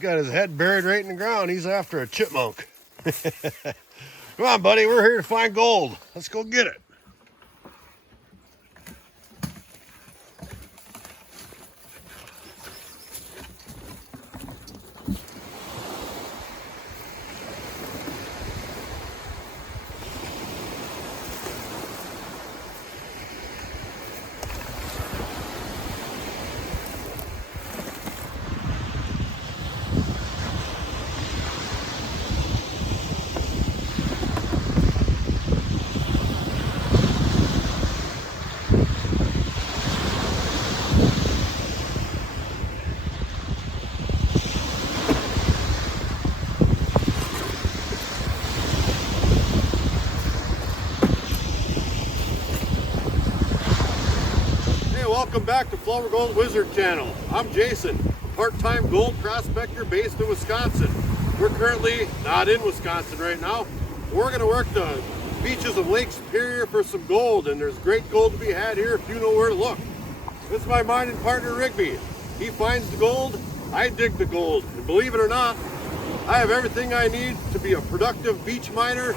got his head buried right in the ground. He's after a chipmunk. Come on, buddy. We're here to find gold. Let's go get it. Welcome back to Flourgoldwizards channel. I'm Jason, a part-time gold prospector based in Wisconsin. We're currently not in Wisconsin right now. We're going to work the beaches of Lake Superior for some gold, and there's great gold to be had here if you know where to look. This is my mining partner Rigby. He finds the gold, I dig the gold, and believe it or not, I have everything I need to be a productive beach miner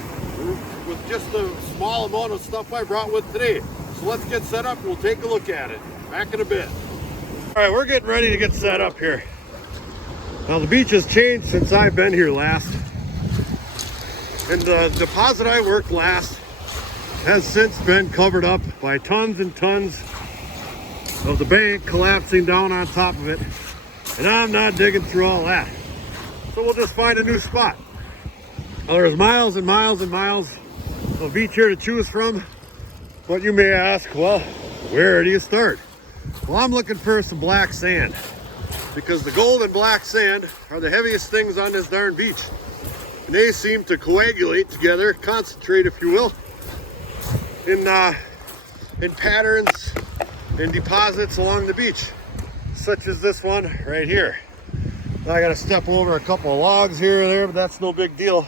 with just the small amount of stuff I brought with today. So let's get set up and we'll take a look at it. Back in a bit. All right, we're getting ready to get set up here. Now the beach has changed since I've been here last. And the deposit I worked last has since been covered up by tons and tons of the bank collapsing down on top of it. And I'm not digging through all that. So we'll just find a new spot. Now there's miles and miles and miles of beach here to choose from. But you may ask, well, where do you start? Well, I'm looking for some black sand because the gold and black sand are the heaviest things on this darn beach. And they seem to coagulate together, concentrate, if you will, in patterns and deposits along the beach, such as this one right here. Now I got to step over a couple of logs here or there, but that's no big deal.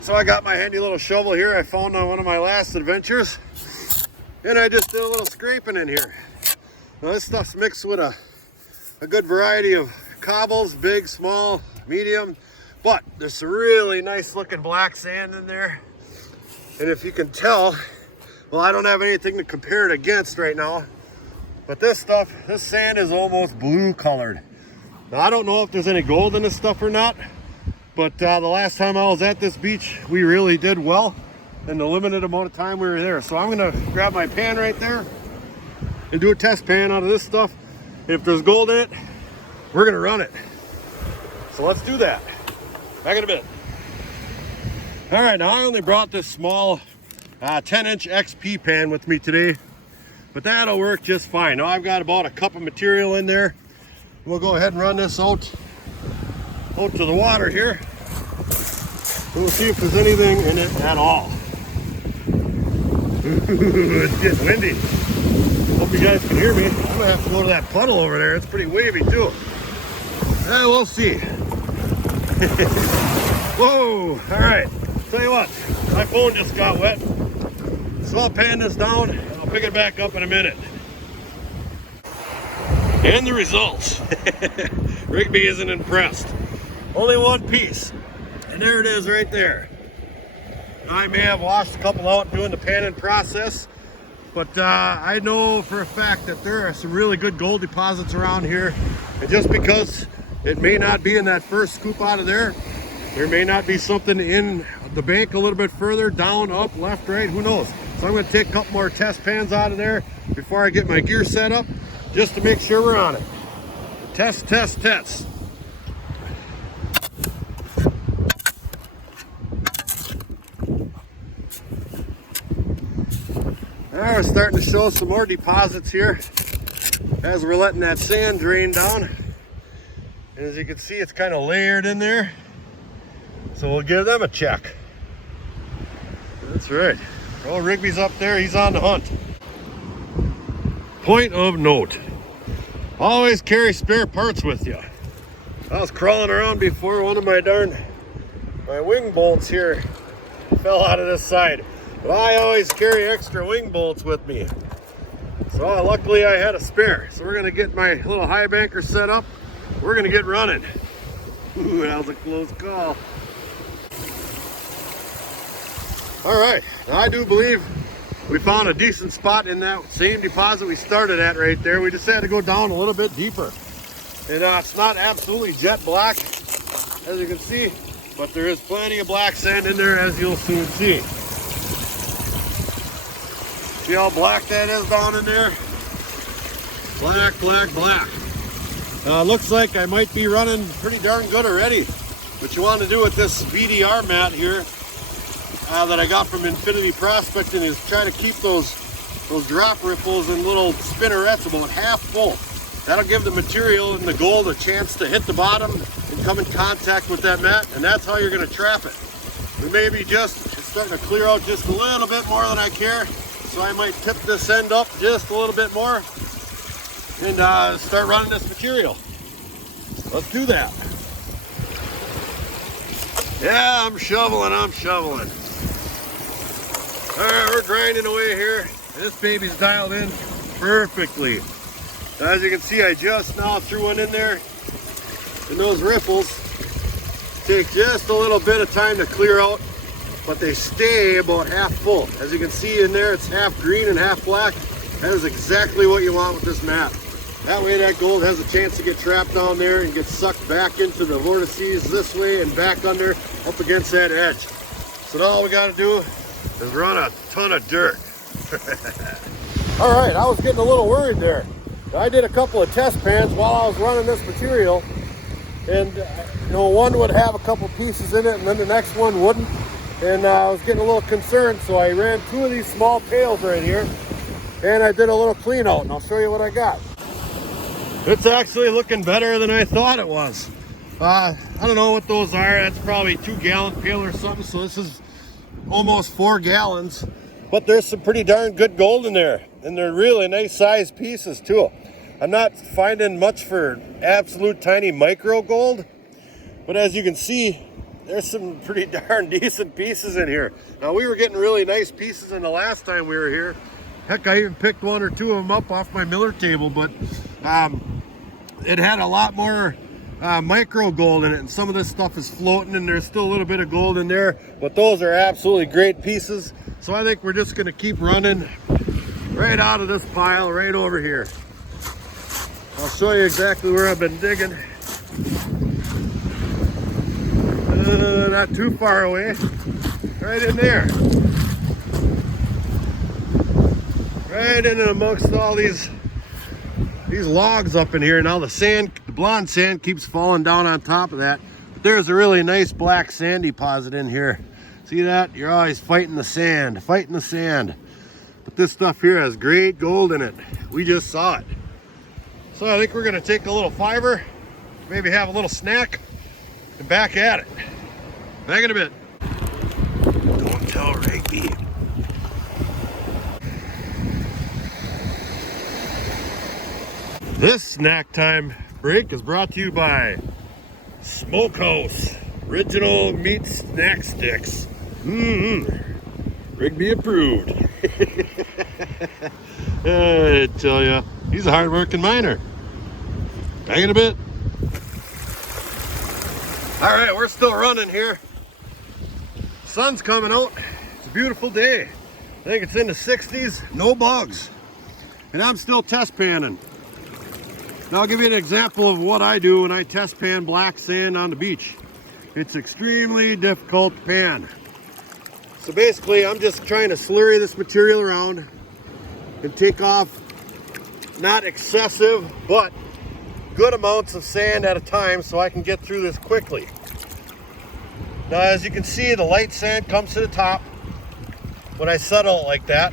So I got my handy little shovel here I found on one of my last adventures, and I just did a little scraping in here. Now this stuff's mixed with a good variety of cobbles, big, small, medium, but there's some really nice looking black sand in there. And if you can tell, well, I don't have anything to compare it against right now, but this sand is almost blue colored. Now I don't know if there's any gold in this stuff or not, but the last time I was at this beach, we really did well in the limited amount of time we were there. So I'm gonna grab my pan right there and do a test pan out of this stuff. If there's gold in it, we're gonna run it. So let's do that. Back in a bit. All right, now I only brought this small 10-inch XP pan with me today, but that'll work just fine. Now I've got about a cup of material in there. We'll go ahead and run this out to the water here. We'll see if there's anything in it at all. Ooh, it's getting windy. Hope you guys can hear me. I'm gonna have to go to that puddle over there. It's pretty wavy too. We'll see. Whoa, all right. Tell you what, my phone just got wet. So I'll pan this down and I'll pick it back up in a minute. And the results. Rigby isn't impressed. Only one piece. And there it is right there. I may have washed a couple out doing the panning process, but I know for a fact that there are some really good gold deposits around here. And just because it may not be in that first scoop out of there may not be something in the bank a little bit further, down, up, left, right, who knows. So I'm gonna take a couple more test pans out of there before I get my gear set up, just to make sure we're on it. Test, test, test. Now we're starting to show some more deposits here as we're letting that sand drain down. And as you can see, it's kind of layered in there. So we'll give them a check. That's right. Oh, Rigby's up there. He's on the hunt. Point of note. Always carry spare parts with you. I was crawling around before one of my wing bolts here fell out of this side. But I always carry extra wing bolts with me. So luckily I had a spare. So we're gonna get my little high banker set up. We're gonna get running. Ooh, that was a close call. All right, now I do believe we found a decent spot in that same deposit we started at right there. We just had to go down a little bit deeper. And it's not absolutely jet black, as you can see, but there is plenty of black sand in there, as you'll soon see. See how black that is down in there? Black, black, black. Looks like I might be running pretty darn good already. What you want to do with this VDR mat here that I got from Infinity Prospecting is try to keep those drop ripples and little spinnerets about half full. That'll give the material and the gold a chance to hit the bottom and come in contact with that mat, and that's how you're going to trap it. We may be just starting to clear out just a little bit more than I care, so I might tip this end up just a little bit more and start running this material. Let's do that. Yeah, I'm shoveling. All right, we're grinding away here. This baby's dialed in perfectly. As you can see, I just now threw one in there, and those ripples take just a little bit of time to clear out, but they stay about half full. As you can see in there, it's half green and half black. That is exactly what you want with this mat. That way that gold has a chance to get trapped down there and get sucked back into the vortices this way and back under up against that edge. So now all we got to do is run a ton of dirt. All right, I was getting a little worried there. I did a couple of test pans while I was running this material, and one would have a couple pieces in it and then the next one wouldn't, and I was getting a little concerned, so I ran two of these small pails right here and I did a little clean out, and I'll show you what I got. It's actually looking better than I thought it was. I don't know what those are. That's probably 2 gallon pail or something, so this is almost 4 gallons, but there's some pretty darn good gold in there, and they're really nice sized pieces too. I'm not finding much for absolute tiny micro gold, but as you can see, there's some pretty darn decent pieces in here. Now, we were getting really nice pieces in the last time we were here. Heck, I even picked 1 or 2 of them up off my miller table, but it had a lot more micro gold in it, and some of this stuff is floating, and there's still a little bit of gold in there, but those are absolutely great pieces. So I think we're just going to keep running right out of this pile right over here. I'll show you exactly where I've been digging. Not too far away. Right in there. Right in amongst all these logs up in here. Now the blonde sand keeps falling down on top of that. But there's a really nice black sand deposit in here. See that? You're always fighting the sand. But this stuff here has great gold in it. We just saw it. So I think we're going to take a little fiber, maybe have a little snack, and back at it. Back in a bit. Don't tell Rigby. This snack time break is brought to you by Smokehouse Original Meat Snack Sticks. Rigby approved. I tell ya, he's a hard-working miner. Back in a bit. All right, we're still running here. Sun's coming out. It's a beautiful day. I think it's in the 60s, no bugs. And I'm still test panning. Now I'll give you an example of what I do when I test pan black sand on the beach. It's extremely difficult to pan. So basically, I'm just trying to slurry this material around and take off not excessive, but good amounts of sand at a time so I can get through this quickly. Now, as you can see, the light sand comes to the top when I settle it like that,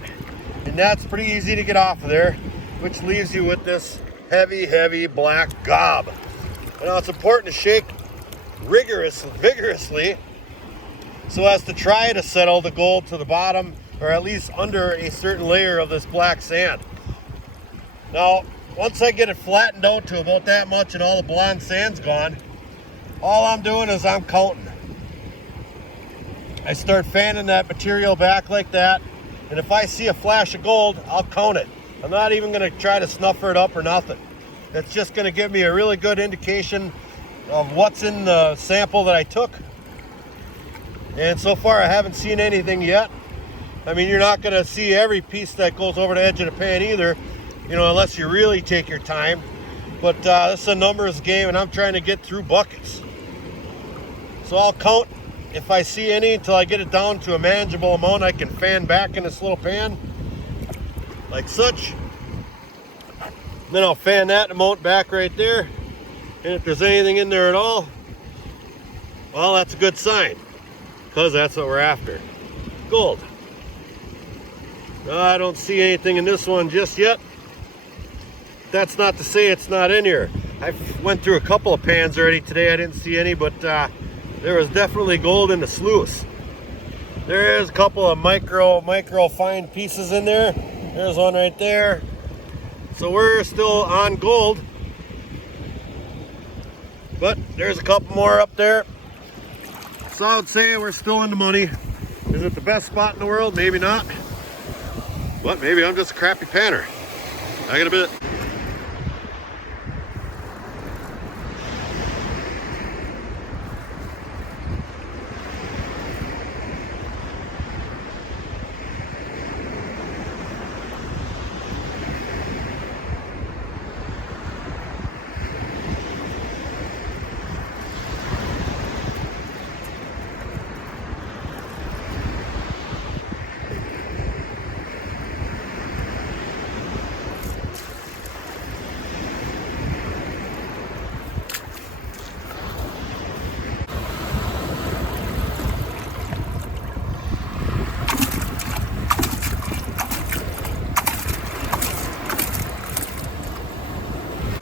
and that's pretty easy to get off of there, which leaves you with this heavy black gob. Now, it's important to shake vigorously so as to try to settle the gold to the bottom, or at least under a certain layer of this black sand. Now, once I get it flattened out to about that much and all the blonde sand's gone, all I'm doing is I'm counting. I start fanning that material back like that, and if I see a flash of gold, I'll count it. I'm not even going to try to snuffer it up or nothing. That's just going to give me a really good indication of what's in the sample that I took. And so far I haven't seen anything yet. I mean, you're not going to see every piece that goes over the edge of the pan either, you know, unless you really take your time. But this is a numbers game, and I'm trying to get through buckets. So I'll count if I see any until I get it down to a manageable amount I can fan back in this little pan, like such. Then I'll fan that amount back right there. And if there's anything in there at all, well, that's a good sign, because that's what we're after. Gold. I don't see anything in this one just yet. That's not to say it's not in here. I went through a couple of pans already today. I didn't see any, but there was definitely gold in the sluice. There is a couple of micro fine pieces in there. There's one right there. So we're still on gold, but there's a couple more up there. So I would say we're still in the money. Is it the best spot in the world? Maybe not. But maybe I'm just a crappy panner. I got a bit.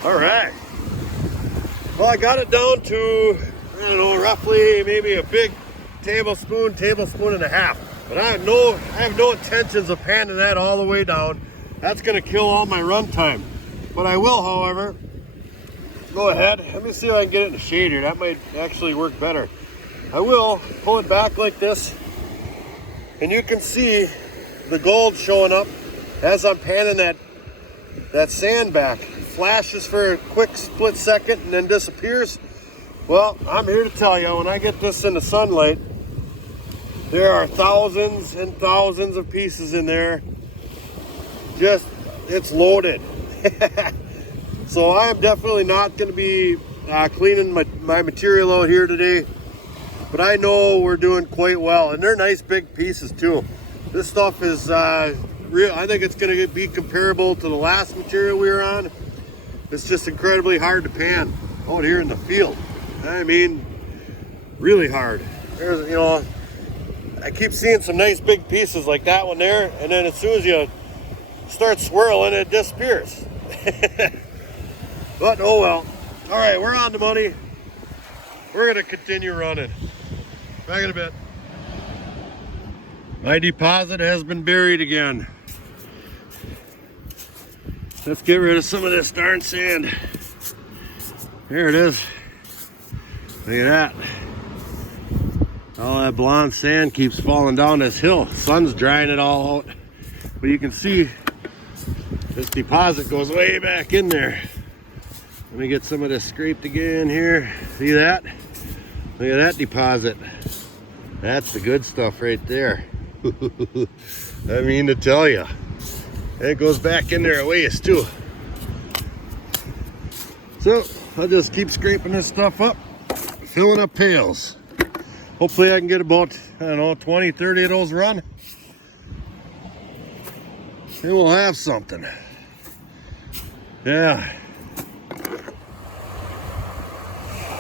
All right. Well, I got it down to, I don't know, roughly maybe a big tablespoon and a half. But I have no intentions of panning that all the way down. That's going to kill all my run time. But I will, however, go ahead. Let me see if I can get it in the shade here. That might actually work better. I will pull it back like this, and you can see the gold showing up as I'm panning that sand back. Flashes for a quick split second and then disappears. Well, I'm here to tell you, when I get this in the sunlight, there are thousands and thousands of pieces in there. Just, it's loaded. So I am definitely not going to be cleaning my material out here today, but I know we're doing quite well, and they're nice big pieces too. This stuff is real. I think it's going to be comparable to the last material we were on. It's just incredibly hard to pan out here in the field. I mean, really hard. There's, you know, I keep seeing some nice big pieces like that one there, and then as soon as you start swirling, it disappears. But oh well. All right, we're on the money. We're gonna continue running. Back in a bit. My deposit has been buried again. Let's get rid of some of this darn sand. There it is. Look at that. All that blonde sand keeps falling down this hill. Sun's drying it all out. But you can see this deposit goes way back in there. Let me get some of this scraped again here. See that? Look at that deposit. That's the good stuff right there. I mean to tell you. It goes back in there a ways too. So I'll just keep scraping this stuff up, filling up pails. Hopefully I can get about, I don't know, 20, 30 of those run. And we'll have something. Yeah.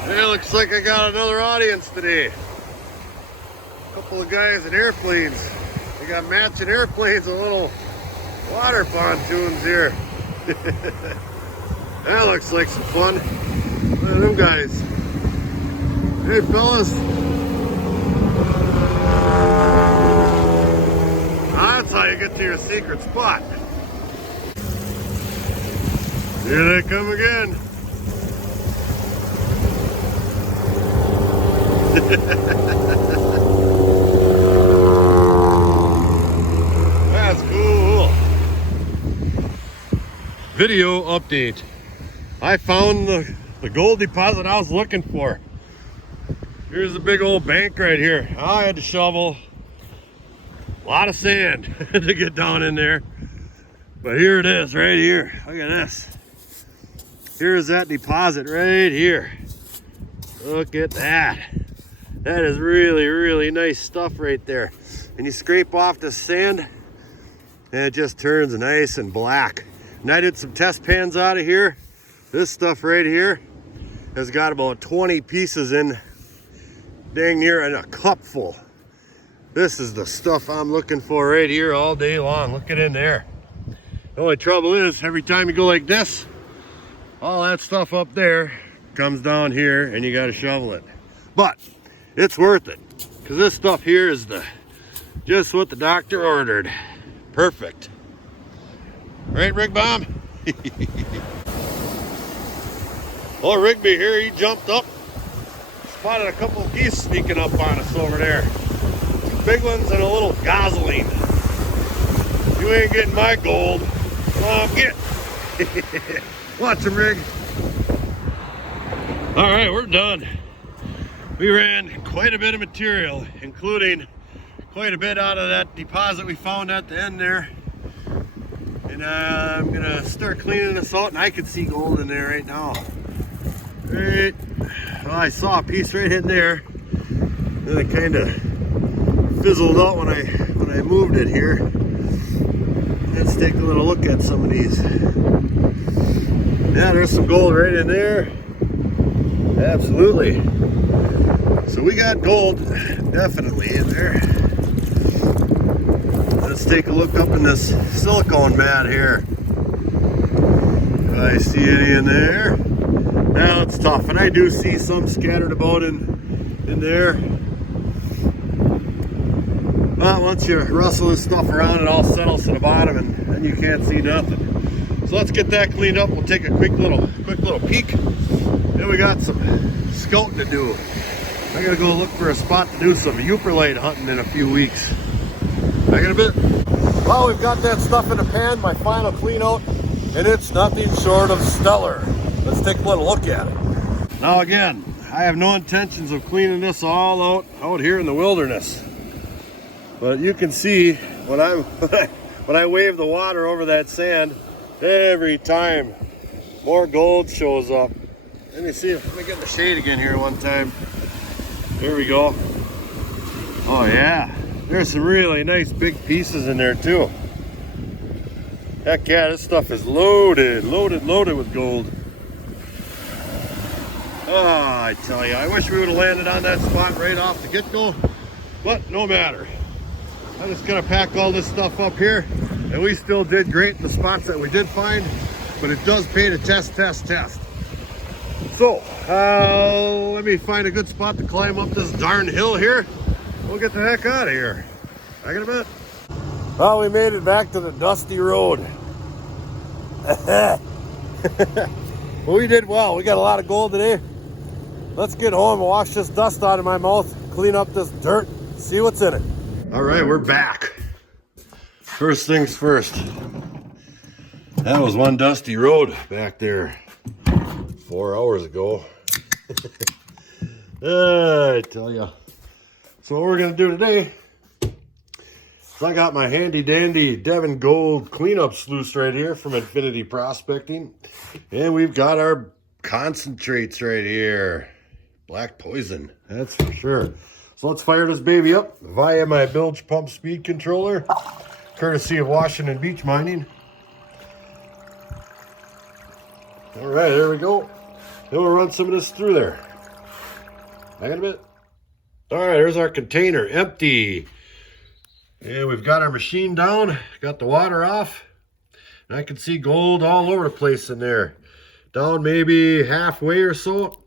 Yeah, looks like I got another audience today. A couple of guys in airplanes. They got matching airplanes, a little water pontoons here. That looks like some fun. Look at them guys. Hey fellas. That's how you get to your secret spot. Here they come again. That's cool. Video update. I found The gold deposit I was looking for. Here's a big old bank right here. I had to shovel a lot of sand to get down in there. But here it is right here. Look at this. Here's that deposit right here. Look at that. That is really, really nice stuff right there. And you scrape off the sand and it just turns nice and black. And I did some test pans out of here. This stuff right here has got about 20 pieces in, dang near in a cup full. This is the stuff I'm looking for right here all day long. Look at in there. The only trouble is every time you go like this, all that stuff up there comes down here and you got to shovel it. But it's worth it because this stuff here is just what the doctor ordered. Perfect. Right, Rig Bomb? Oh, Rigby here, he jumped up. Spotted a couple of geese sneaking up on us over there. Two big ones and a little gosling. You ain't getting my gold. Come on, get. Watch him, Rig. All right, we're done. We ran quite a bit of material, including quite a bit out of that deposit we found at the end there. And I'm gonna start cleaning this out, and I can see gold in there right now. Right, well, I saw a piece right in there. Then it kind of fizzled out when I moved it here. Let's take a little look at some of these. Yeah, there's some gold right in there. Absolutely. So we got gold definitely in there. Let's take a look up in this silicone mat here. Do I see any in there? Now it's tough, and I do see some scattered about in there. Well, once you rustle this stuff around, it all settles to the bottom, and then you can't see nothing. So let's get that cleaned up. We'll take a quick little peek. Then we got some scouting to do. I gotta go look for a spot to do some Yooperlight hunting in a few weeks. Back in a bit. Well, we've got that stuff in the pan, my final clean out, and it's nothing short of stellar. Let's take a little look at it. Now again, I have no intentions of cleaning this all out here in the wilderness. But you can see when I wave the water over that sand, every time more gold shows up. Let me see, let me get in the shade again here one time. There we go. Oh yeah, there's some really nice big pieces in there too. Heck yeah, this stuff is loaded with gold. Oh, I tell you, I wish we would have landed on that spot right off the get-go, but no matter. I'm just gonna pack all this stuff up here, and we still did great in the spots that we did find, but it does pay to test. So, let me find a good spot to climb up this darn hill here. We'll get the heck out of here. Back in a bit. Well, we made it back to the dusty road. Well, we did well. We got a lot of gold today. Let's get home and wash this dust out of my mouth, clean up this dirt, see what's in it. All right, we're back. First things first. That was one dusty road back there 4 hours ago. I tell you. So what we're gonna do today is I got my handy dandy Devon Gold cleanup sluice right here from Infinity Prospecting. And we've got our concentrates right here. Black poison, that's for sure. So let's fire this baby up via my bilge pump speed controller, courtesy of Washington Beach Mining. All right, there we go. Then we'll run some of this through there. Back in a bit. All right, there's our container, empty. And we've got our machine down, got the water off. And I can see gold all over the place in there. Down maybe halfway or so.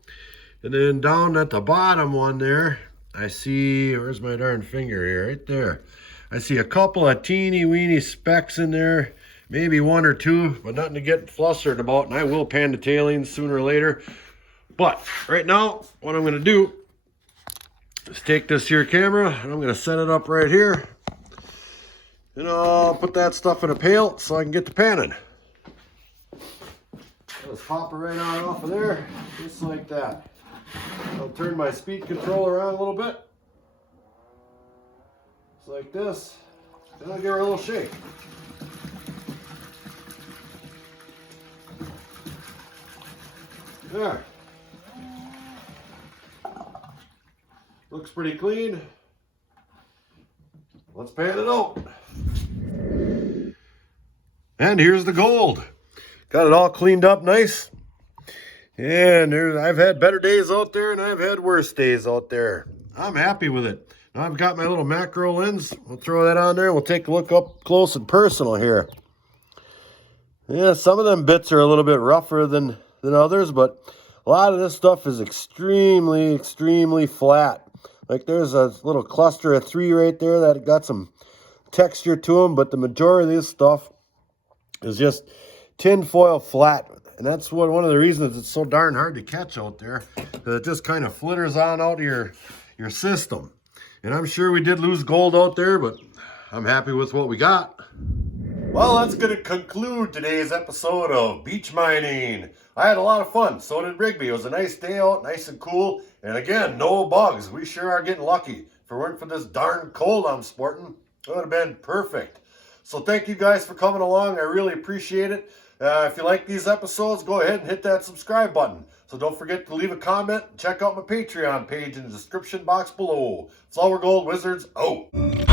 And then down at the bottom one there, I see, where's my darn finger here? Right there. I see a couple of teeny weeny specks in there. Maybe one or two, but nothing to get flustered about. And I will pan the tailings sooner or later. But right now, what I'm going to do is take this here camera and I'm going to set it up right here. And I'll put that stuff in a pail so I can get to panning. Just pop it right on off of there, just like that. I'll turn my speed control around a little bit. Just like this. And I'll give her a little shake. There. Looks pretty clean. Let's pan it out. And here's the gold. Got it all cleaned up nice. And I've had better days out there and I've had worse days out there. I'm happy with it. Now I've got my little macro lens. We'll throw that on there. We'll take a look up close and personal here. Yeah, some of them bits are a little bit rougher than others, but a lot of this stuff is extremely, extremely flat. Like there's a little cluster of 3 right there that got some texture to them, but the majority of this stuff is just tin foil flat. And that's one of the reasons it's so darn hard to catch out there. It just kind of flitters on out of your system. And I'm sure we did lose gold out there, but I'm happy with what we got. Well, that's going to conclude today's episode of Beach Mining. I had a lot of fun. So did Rigby. It was a nice day out, nice and cool. And again, no bugs. We sure are getting lucky. If it weren't for this darn cold I'm sporting, it would have been perfect. So thank you guys for coming along. I really appreciate it. If you like these episodes, go ahead and hit that subscribe button. So don't forget to leave a comment and check out my Patreon page in the description box below. Flourgoldwizards out.